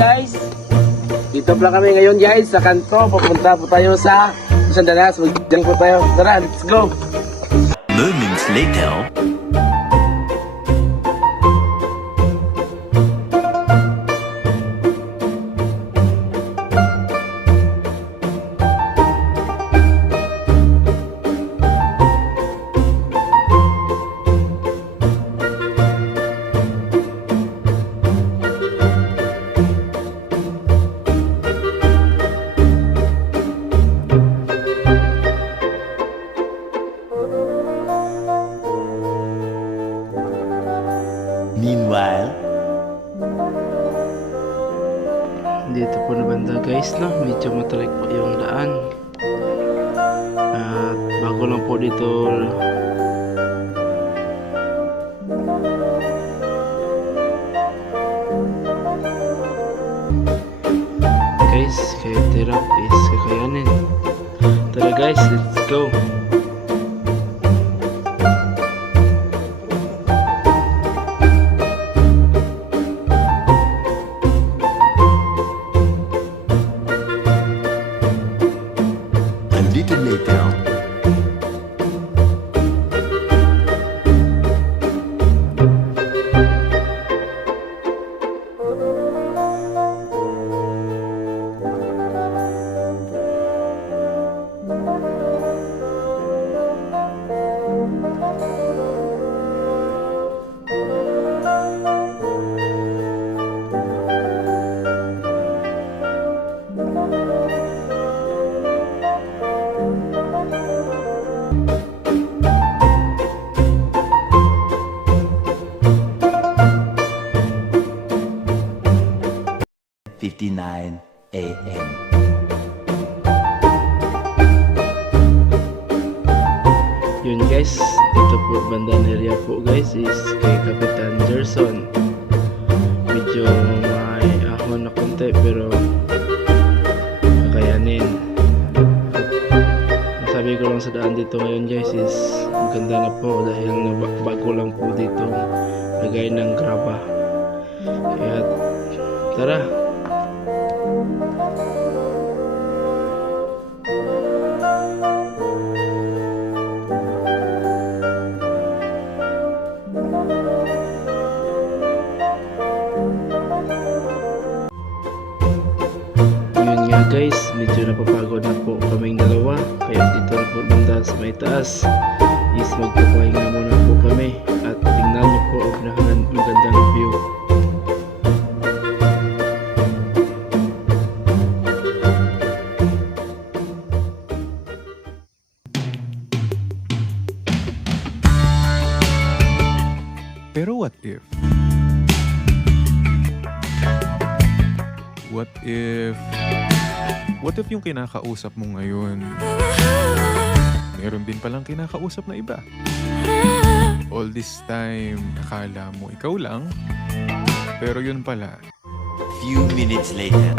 guys. Dito pala kami ngayon guys sa kanto. Papunta po tayo sa Sandanas. Magdiyan po tayo. Tara, let's go. Moments later. Meanwhile, dito po na banda guys, no? Medyo matarik po yung daan. At bago lang po dito guys, kaya tirap is kakayanin. Tara guys, let's go. a little later. $59 a.m. Yun guys, dito po bandang area po guys is kay Kapitan Gerson. Medyo may ahon na konti pero kakayanin. At sabi ko lang sa daan dito ngayon guys is maganda na po dahil bago lang po dito lagay ng graba. Kaya tara. Yun nga guys, medyo napapagod na po kaming dalawa. Kaya dito na po banda sa may taas is magpapahinga muna po kami. At tingnan nyo po ang magandang view. Pero what if yung kinakausap mo ngayon meron din palang kinakausap na iba? All this time akala mo ikaw lang, pero yun pala. Few minutes later.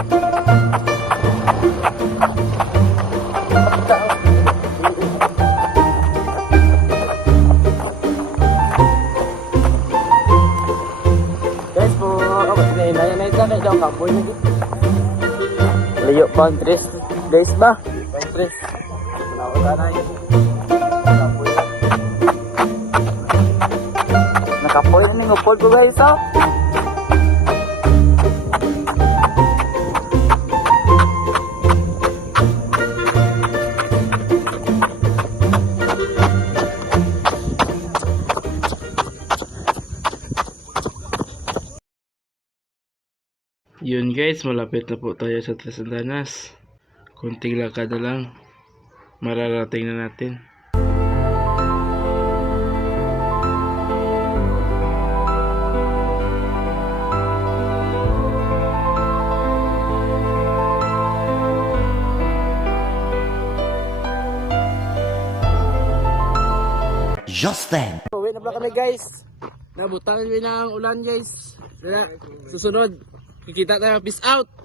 Guys po, ako sinaya na ito. Kaya kapoy na dito. Layo countries. Guys ba? Countries. Nakauta na yun. Nakapoy na yung upod ko guys, oh. Yun guys, malapit na po tayo sa Sandanas. Kunting lakad na lang, mararating na natin. Just then. Uwi na pala kami guys. Nabutan kami ng ulan guys. Susunod, kikita tayo. Peace out.